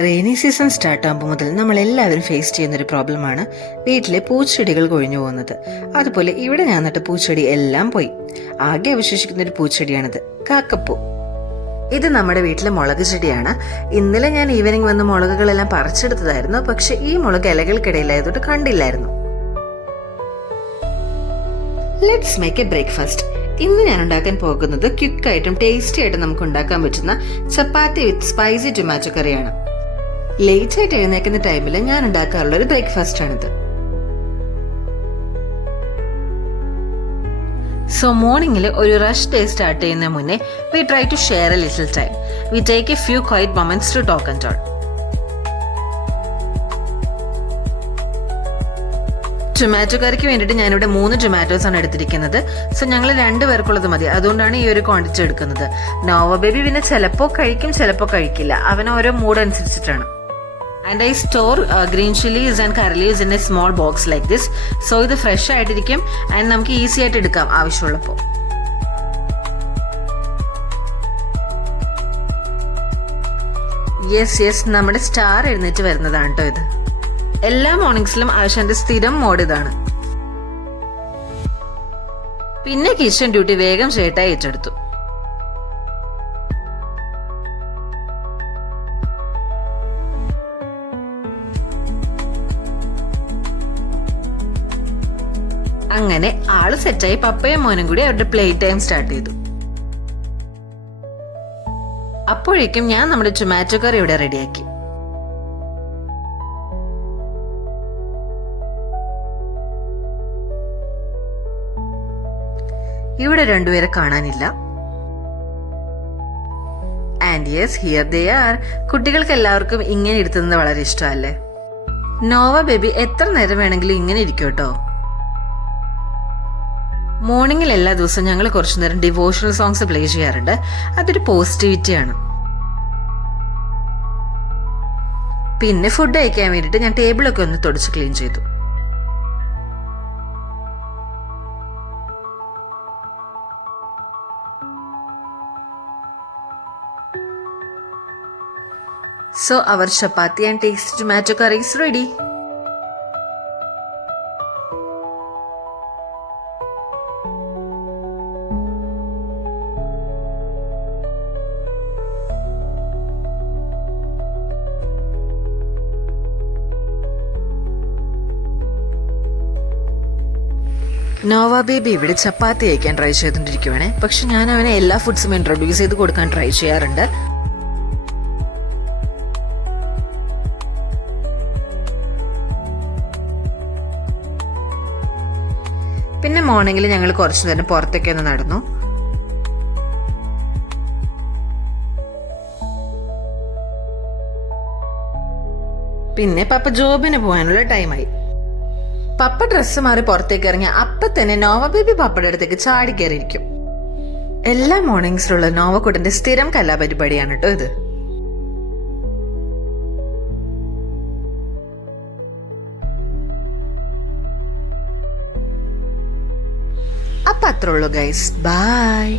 Rainy season start ആകുമ്പോൾ മുതൽ നമ്മൾ എല്ലാവരും ഫേസ് ചെയ്യുന്ന ഒരു പ്രോബ്ലമാണ് വീട്ടിലെ പൂച്ചെടികൾ കൊഴിഞ്ഞു പോകുന്നത്. അതുപോലെ ഇവിടെ ഞാൻ നട്ട പൂച്ചെടി എല്ലാം പോയി. ആകെ അവശേഷിക്കുന്ന ഒരു പൂച്ചെടിയാണിത്, കാക്കപ്പൂ. ഇത് നമ്മുടെ വീട്ടിലെ മുളക് ചെടിയാണ്. ഇന്നലെ ഞാൻ ഈവനിങ് വന്ന് മുളകുകളെല്ലാം പറിച്ചെടുത്തതായിരുന്നു. പക്ഷെ ഈ മുളക് ഇലകൾക്കിടയിലായതുകൊണ്ട് കണ്ടില്ലായിരുന്നു. Let's make a breakfast. ഇന്ന് ഞാൻ ഉണ്ടാക്കാൻ പോകുന്നത് ക്വിക്കായിട്ടും ടേസ്റ്റി ആയിട്ടും നമുക്ക് ഉണ്ടാക്കാൻ പറ്റുന്ന ചപ്പാത്തി വിത്ത് സ്പൈസി ടൊമാറ്റോ കറിയാണ്. ലേറ്റ് ആയിട്ട് എഴുന്നേക്കുന്ന ടൈമിൽ ഞാൻ ഉണ്ടാക്കാറുള്ള ഒരു ബ്രേക്ക്ഫാസ്റ്റ് ആണിത്. സോ മോർണിംഗിൽ ഒരു റഷ് ഡേ സ്റ്റാർട്ട് ചെയ്യുന്ന മുന്നേ we try to share a little time. We take a few quiet moments to talk and toll. Tomato കറിക്ക് വേണ്ടിയിട്ട് ഞാനിവിടെ 3 ടൊമാറ്റോസ് ആണ് എടുത്തിരിക്കുന്നത്. സോ ഞങ്ങൾ 2 പേർക്കുള്ളത് മതി, അതുകൊണ്ടാണ് ഈ ഒരു ക്വാണ്ടിറ്റി എടുക്കുന്നത്. നോവ ബേബി പിന്നെ ചിലപ്പോൾ കഴിക്കും, ചിലപ്പോൾ കഴിക്കില്ല. അവന് ഓരോ മൂഡ് അനുസരിച്ചിട്ടാണ്. And I store green chillies and curry leaves in A small box like this. So ഇത് ഫ്രഷ് ആയിട്ടിരിക്കും ആൻഡ് നമുക്ക് ഈസി ആയിട്ട് എടുക്കാം ആവശ്യമുള്ളപ്പോൾ. യെസ് നമ്മുടെ സ്റ്റാർ എഴുന്നേറ്റ് വരുന്നതാണ് കേട്ടോ ഇത്. എല്ലാ മോർണിംഗ്സിലും ആശാന്റെ സ്ഥിരം മോഡ് ഇതാണ്. പിന്നെ കിച്ചൺ ഡ്യൂട്ടി വേഗം ചേട്ടായി ഏറ്റെടുത്തു. അങ്ങനെ ആള് സെറ്റായി. പപ്പയും മോനും കൂടി അവരുടെ പ്ലേ ടൈം സ്റ്റാർട്ട് ചെയ്തു. അപ്പോഴേക്കും ഞാൻ നമ്മുടെ ടൊമാറ്റോ കറി ഇവിടെ റെഡിയാക്കി. ഇവിടെ 2 പേരെ കാണാനില്ല. And yes, here they are. കുട്ടികൾക്ക് എല്ലാവർക്കും ഇങ്ങനെ ഇരുത്തുന്നത് വളരെ ഇഷ്ടമല്ലേ. നോവ ബേബി എത്ര നേരം വേണമെങ്കിലും ഇങ്ങനെ ഇരിക്കും കേട്ടോ. മോർണിംഗിൽ എല്ലാ ദിവസവും ഞങ്ങൾ കുറച്ചു നേരം ഡിവോഷണൽ സോങ്സ് പ്ലേ ചെയ്യാറുണ്ട്. അതൊരു പോസിറ്റിവിറ്റിയാണ്. പിന്നെ ഫുഡ് കഴിക്കാൻ വേണ്ടിയിട്ട് ഞാൻ ടേബിളൊക്കെ ഒന്ന് തുടച്ച് ക്ലീൻ ചെയ്തു. So our chapati and tasty tomato curry is ready. നോവ ബേബി ഇവിടെ ചപ്പാത്തി കഴിക്കാൻ ട്രൈ ചെയ്തുകൊണ്ടിരിക്കുവാണേ. പക്ഷെ ഞാൻ അവനെ എല്ലാ ഫുഡ്സും ഇൻട്രൊഡ്യൂസ് ചെയ്ത് കൊടുക്കാൻ ട്രൈ ചെയ്യാറുണ്ട്. പിന്നെ മോർണിംഗിൽ ഞങ്ങൾ കുറച്ചു നേരം പുറത്തേക്ക് ഒന്ന് നടന്നു. പിന്നെ പപ്പ ജോബിന് പോകാനുള്ള ടൈമായി. പപ്പ ഡ്രസ്സ് മാറി പുറത്തേക്ക് ഇറങ്ങി അപ്പൊ തന്നെ നോവ ബേബി പപ്പയുടെ അടുത്തേക്ക് ചാടി കയറിയിരിക്കും. എല്ലാ മോർണിംഗ്സിലുള്ള നോവക്കുട്ടന്റെ സ്ഥിരം കലാപരിപാടിയാണ് കേട്ടോ ഇത്. അപ്പൊ അത്രേ ഉള്ളൂ ഗൈസ്, ബൈ.